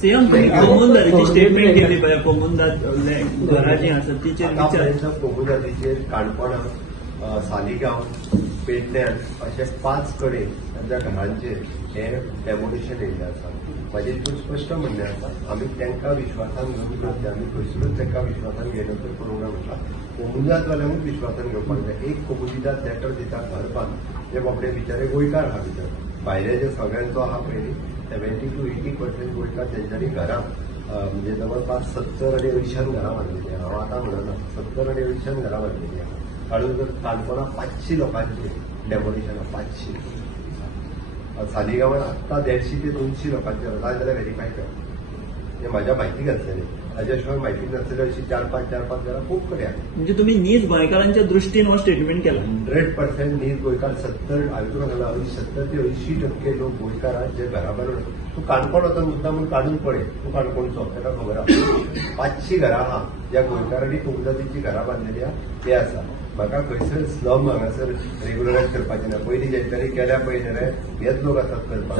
CM तुम्ही कोमुंदाची statement केली पळय कोमुंदात घरां जी आसात तिचेर विचार कोमुंदाचेर काणकोणा सालिगांव पेडण्यान अशे 5 कडेन त्या घरांचेर हे डेमोलिशन येयल्लें आसा. म्हाजें हितून स्पश्ट म्हणणें आसा आमी तांकां विश्वासान घेवन करते आमी खंयसरूच तांकां विश्वासान घेवन करूंक ना म्हटलां. कोमुंदांतवाल्यांकूच विश्वासान घेवपाक जाय. एक कोमुनिदाद लेटर दिता घर बांद ते बाबडे बिचारे गोंयकार आहा भितर. भायले जे सगळ्यांचो आहा पळय 70 to 80% गोंयकार तेंच्यांनी घरां म्हणजे जवळपास 70 आणि 80 घरां बांदलेली आहा. हांव आतां म्हणना 70 आणि 80 घरां बांदलेली आहा. काणकोणा 500 लोकांचे डेमोलिशन 500. सालिगांवान आत्ता 150 ते 200 लोकांचे जाय जाल्यार व्हेरीफाय कर. हे म्हाज्या म्हायती घातलेले हाज्या शिवाय म्हायती नासलेले अशी 4-5 घरां खूब कडेन आहा. म्हणजे तुम्ही नीज गोंयकारांच्या दृष्टीन हो स्टेटमेंट केला. 100% नीज गोंयकार 70 हांवें तुका सांगला 70 ते 80% लोक गोंयकार आहेत जे घरा बांदून. तूं काणकोण वता मुद्दाम म्हणून काडून पळय तूं काणकोणचो ताका खबर आहा 500 घरां आहा ज्या गोंयकारांनी कोमुनिदादीची घरां बांदलेली आहा ते आसा. म्हाका खंयसर स्लम हांगासर रेग्युलरायज करपाचें ना. पयलीं जेंच्यांनी केल्या पळय न्ही रे हेच लोक आसात करपाक.